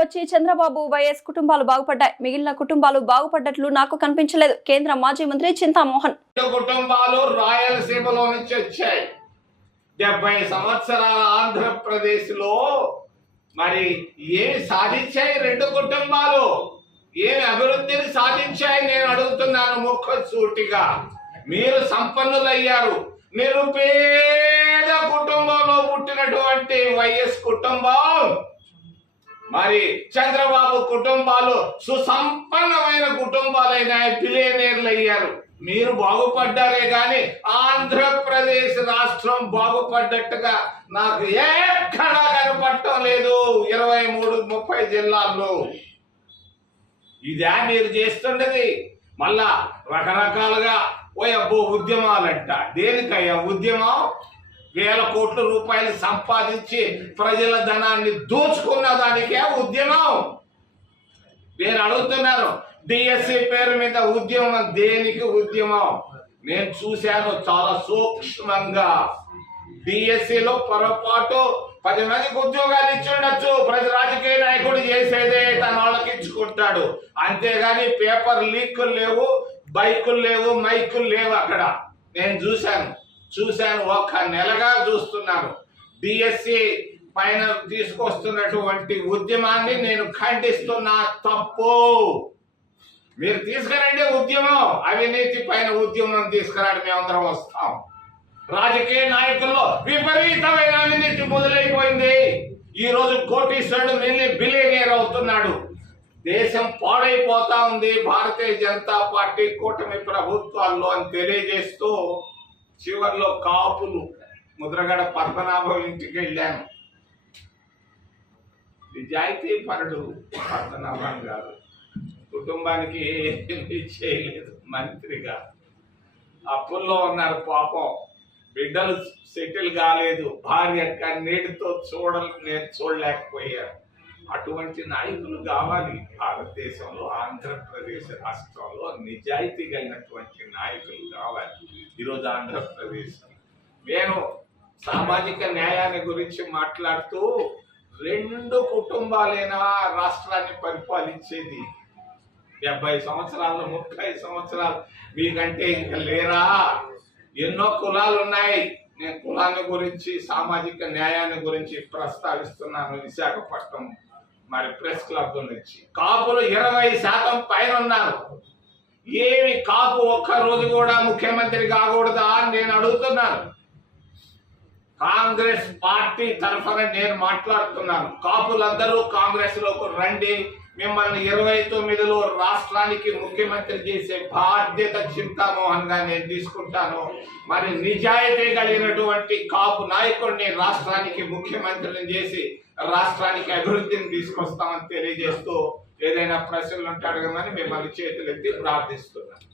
వచ్చి చంద్రబాబు వైఎస్ కుటుంబాలు బాగుపడ్డాయి, మిగిలిన కుటుంబాలు బాగుపడ్డట్లు నాకు కనిపించలేదు. కేంద్ర మాజీ మంత్రి చింతామోహన్. కుటుంబాలు రాయలసీమలో నుంచి వచ్చాయి. 70 సంవత్సరాల ఆంధ్రప్రదేశ్ లో మరి ఏమి సాధించాయి రెండు కుటుంబాలు? ఏమి అభివృద్ధిని సాధించాయి నేను అడుగుతున్నాను ముఖసూటిగా. మీరు సంపన్నులయ్యారు. నిరుపేద కుటుంబంలో పుట్టినటువంటి వైఎస్ కుటుంబం, మరి చంద్రబాబు కుటుంబాలు సుసంపన్నమైన కుటుంబాలైన బిలియనీర్లు అయ్యారు. మీరు బాగుపడ్డారే గాని ఆంధ్రప్రదేశ్ రాష్ట్రం బాగుపడ్డట్టుగా నాకు ఎక్కడా కనపడటం లేదు. 23-30 జిల్లాల్లో ఇదే మీరు చేస్తుండేది. మళ్ళా రకరకాలుగా ఉద్యమాలంట. దేనికయ్యా ఉద్యమం? 1000 కోట్ల రూపాయలు సంపాదించి ప్రజల ధనాన్ని దోచుకున్న దానికే ఉద్యమం. నేను అడుగుతున్నాను, డిఎస్సి పేరు మీద ఉద్యమం దేనికి ఉద్యమం? నేను చూశాను చాలా సూక్ష్మంగా. డిఎస్సిలో పొరపాటు 10 మందికి ఉద్యోగాలు ఇచ్చి ఉండొచ్చు. ప్రతి రాజకీయ నాయకుడు చేసేదే తన వాళ్ళకి ఇచ్చుకుంటాడు. అంతేగాని పేపర్ లీకులు లేవు, బైకులు లేవు, మైకులు లేవు. అక్కడ నేను చూశాను 1 నెలగా చూస్తున్నాను. డిఎస్సి పైన తీసుకొస్తున్నటువంటి ఉద్యమాన్ని నేను ఖండిస్తున్నా. తప్పు. మీరు తీసుకురండి ఉద్యమం, అవినీతి పైన ఉద్యమం తీసుకురాడు, మేమందరం వస్తాం. రాజకీయ నాయకుల్లో విపరీతమైన అవినీతి మొదలైపోయింది. ఈ రోజు కోటీశ్వరుడు బిలియనీర్ అవుతున్నాడు. దేశం పాడైపోతా ఉంది భారతీయ జనతా పార్టీ కూటమి ప్రభుత్వాల్లో అని తెలియజేస్తూ చివరిలో కాపులు ముద్రగడ పద్మనాభం ఇంటికి వెళ్ళాను. నిజాయితీ పరుడు పద్మనాభం గారు. కుటుంబానికి ఏమీ చేయలేదు. మంత్రిగా అప్పుల్లో ఉన్నారు పాపం. బిడ్డలు సెటిల్ కాలేదు. భార్య కన్నీటితో నేను చూడలేకపోయాను. అటువంటి నాయకులు కావాలి భారతదేశంలో. ఆంధ్రప్రదేశ్ రాష్ట్రంలో నిజాయితీ కలిగినటువంటి నాయకులు కావాలి. ఈరోజు ఆంధ్రప్రదేశ్ నేను సామాజిక న్యాయాన్ని గురించి మాట్లాడుతూ 2 కుటుంబాలైనా రాష్ట్రాన్ని పరిపాలించేది. 70 సంవత్సరాలు 30 సంవత్సరాలు మీకంటే ఇంకా లేరా? ఎన్నో కులాలు ఉన్నాయి. నేను కులాన్ని గురించి సామాజిక న్యాయాన్ని గురించి ప్రస్తావిస్తున్నాను. విశాఖపట్నం మరి ప్రెస్ క్లబ్ నుంచి కాపులు 20% పైన ఉన్నారు. ఏమి కాపు ఒక్క రోజు కూడా ముఖ్యమంత్రి కాకూడదా అని నేను అడుగుతున్నాను. కాంగ్రెస్ పార్టీ తరఫున నేను మాట్లాడుతున్నాను. కాపులందరూ కాంగ్రెస్ లోకి రండి. మిమ్మల్ని 29లో రాష్ట్రానికి ముఖ్యమంత్రి చేసే బాధ్యత చింతామోహన్ గా నేను తీసుకుంటాను. మరి నిజాయితీ కలిగినటువంటి కాపు నాయకుడిని రాష్ట్రానికి ముఖ్యమంత్రిని చేసి రాష్ట్రానికి అభివృద్ధిని తీసుకొస్తామని తెలియజేస్తూ ఏదైనా ప్రశ్నలు ఉంటే అడగమని మిమ్మల్ని చేతులెత్తి ప్రార్థిస్తున్నాను.